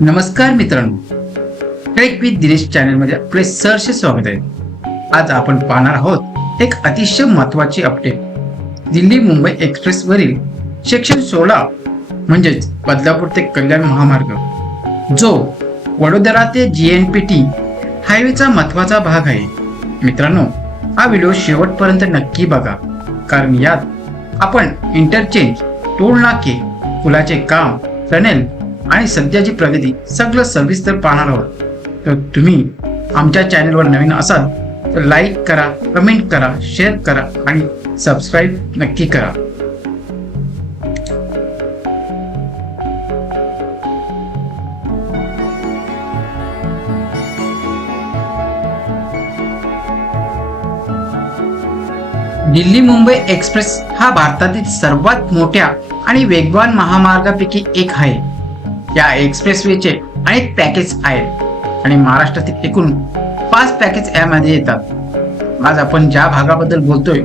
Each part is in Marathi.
नमस्कार मित्रांनो, ट्रेक विथ दिनेश चॅनल मध्ये आपले सहर्ष स्वागत आहे. आज आपण पाहणार आहोत एक अतिशय महत्त्वाची अपडेट. दिल्ली मुंबई एक्सप्रेस वरील सेक्शन 16 म्हणजेच बदलापूर ते कल्याण महामार्ग, जो वडोदरा ते GNPT हायवेचा महत्त्वाचा भाग आहे. मित्रांनो, हा व्हिडिओ शेवटपर्यंत नक्की बघा, कारण यात आपण इंटरचेंज, टोल नाके, पुलाचे काम, टनेल आणि सध्याची प्रगती सगळं सविस्तर पाहणार आहोत. तर तुम्ही आमच्या चॅनलवर नवीन असाल तर लाईक करा, कमेंट करा, शेअर करा आणि सबस्क्राईब नक्की करा. दिल्ली मुंबई एक्सप्रेस हा भारतातील सर्वात मोठ्या आणि वेगवान महामार्गापैकी एक आहे. या एक्सप्रेसवेचे अनेक पॅकेज आहेत आणि महाराष्ट्रातील एकूण 5 पॅकेज यामध्ये येतात. आज आपण ज्या भागाबद्दल बोलतोय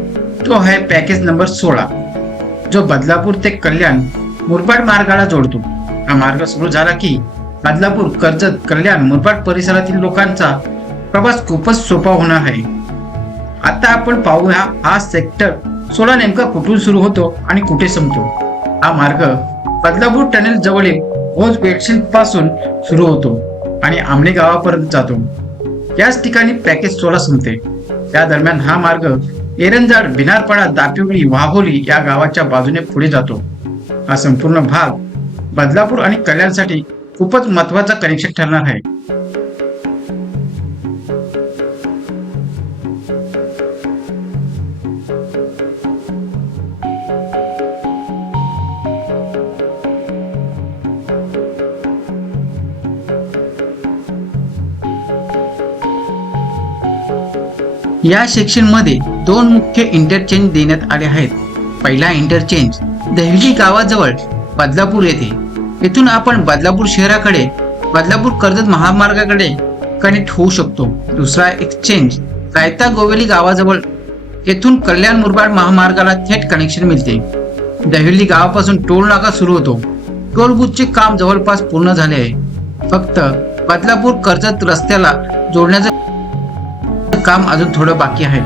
तो आहे पॅकेज नंबर 16, जो बदलापूर ते कल्याण मुरबाड मार्गाला जोडतो. हा मार्ग सुरू झाला की बदलापूर, कर्जत, कल्याण, मुरबाड परिसरातील लोकांचा प्रवास खूपच सोपा होणार आहे. आता आपण पाहूया हा सेक्टर 16 नेमका कुठून सुरू होतो आणि कुठे संपतो. हा मार्ग बदलापूर टनेल जवळील भोज बेडशीट पासून सुरू होतो आणि आमणे गावापर्यंत जातो. याच ठिकाणी पॅकेज 16 संपते. त्या दरम्यान हा मार्ग एरंजाड, भिनारपाडा, दापिवली, वाघोली या गावाच्या बाजूने पुढे जातो. हा संपूर्ण भाग बदलापूर आणि कल्याणसाठी खूपच महत्त्वाचा कनेक्शन ठरणार आहे. या सेक्शन मध्ये 2 मुख्य इंटरचेंज देण्यात आले आहेत. पहिला इंटरचेंज दहिवली गावाजवळ बदलापूर येथे. येथून आपण बदलापूर शहराकडे, बदलापूर कर्जत महामार्गाकडे कनेक्ट होऊ शकतो. दुसरा एक्सचेंज रायता गोवेली गावाजवळ. येथून कल्याण मुरबाड महामार्गाला थेट कनेक्शन मिळते. दहिवली गावापासून टोल नाका सुरू होतो. टोल बूथचे काम जवळपास पूर्ण झाले आहे. फक्त बदलापूर कर्जत रस्त्याला जोडण्याचं काम अजून थोडं बाकी आहे.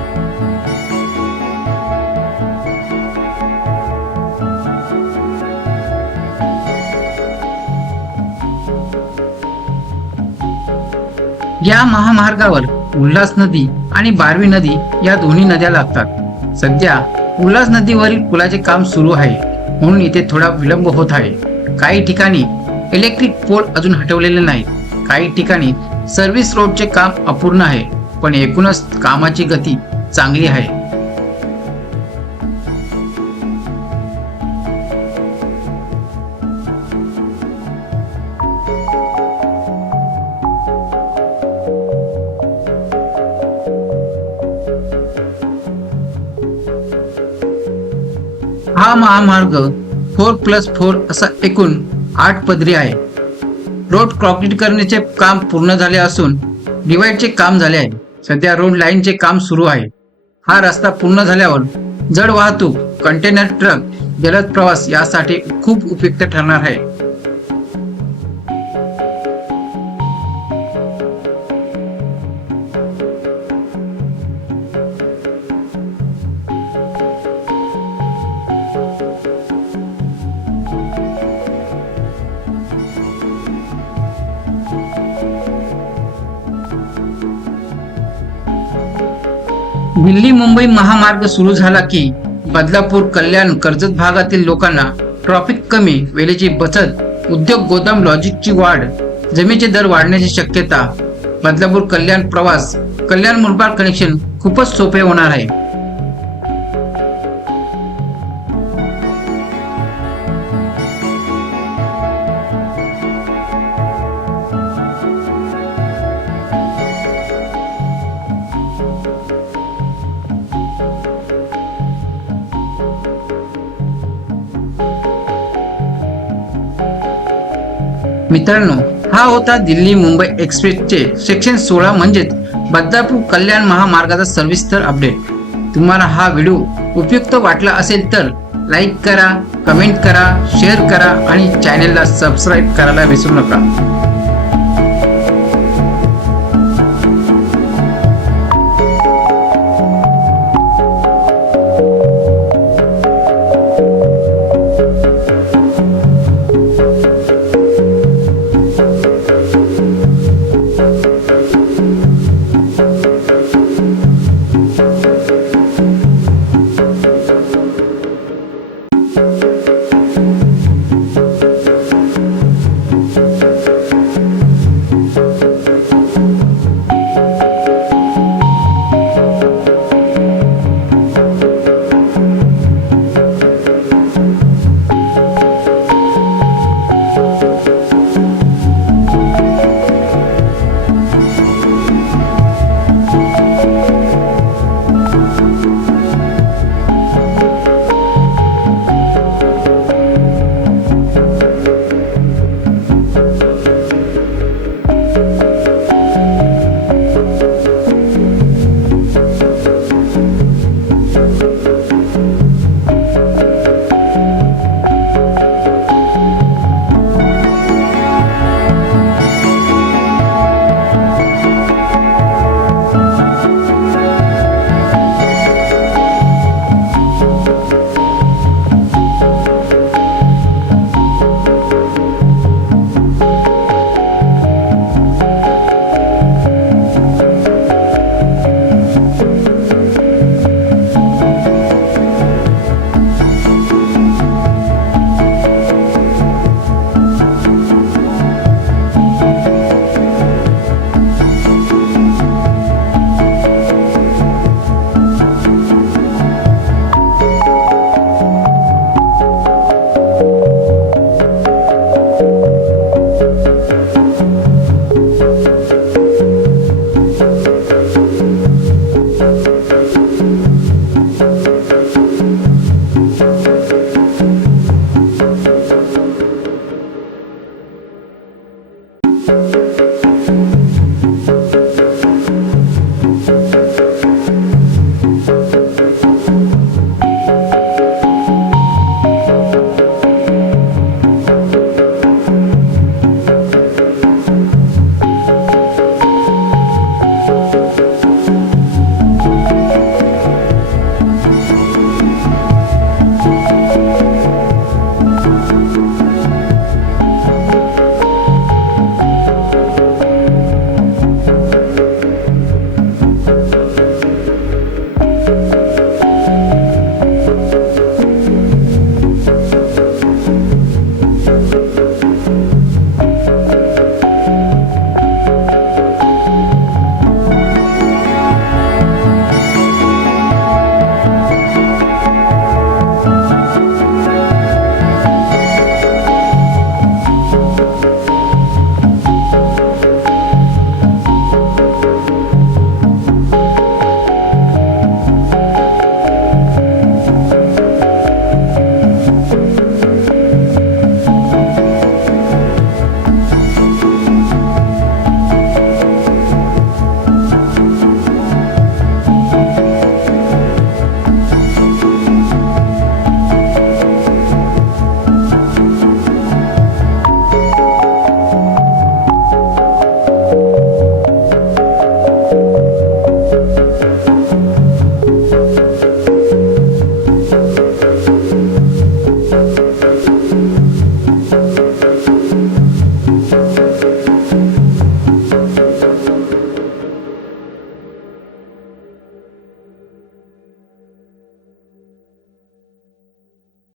या महामार्गावर उल्हास नदी आणि बारवी नदी या दोन्ही नद्या लागतात. सध्या उल्हास नदीवरील पुलाचे काम सुरू आहे, म्हणून इथे थोडा विलंब होत आहे. काही ठिकाणी इलेक्ट्रिक पोल अजून हटवलेले नाहीत. काही ठिकाणी सर्व्हिस रोडचे काम अपूर्ण आहे, पण एकूणच कामाची गती चांगली आहे. हा महामार्ग 4+4 असा एकूण 8 पदरी आहे. रोड काँक्रीटीकरणाचे काम पूर्ण झाले असून डिवाइडचे काम झाले आहे. सध्या रोड लाईनचे काम सुरू आहे. हा रस्ता पूर्ण झाल्यावर जड वाहतूक, कंटेनर ट्रक, जलद प्रवास यासाठी खूप उपयुक्त ठरणार आहे. दिल्ली मुंबई महामार्ग सुरू झाला की बदलापूर, कल्याण, कर्जत भागातील लोकांना ट्रॅफिक कमी, वेळेची बचत, उद्योग, गोदाम, लॉजिस्टिकची वाढ, जमिनीचे दर वाढण्याची शक्यता. बदलापूर कल्याण प्रवास, कल्याण मुरबाड कनेक्शन खूपच सोपे होणार आहे. मित्रांनो, हा होता दिल्ली मुंबई एक्सप्रेसचे सेक्शन 16 म्हणजेच बदलापूर कल्याण महामार्गाचा सविस्तर अपडेट. तुम्हाला हा व्हिडिओ उपयुक्त वाटला असेल तर लाईक करा, कमेंट करा, शेअर करा आणि चॅनेलला सबस्क्राईब करायला विसरू नका.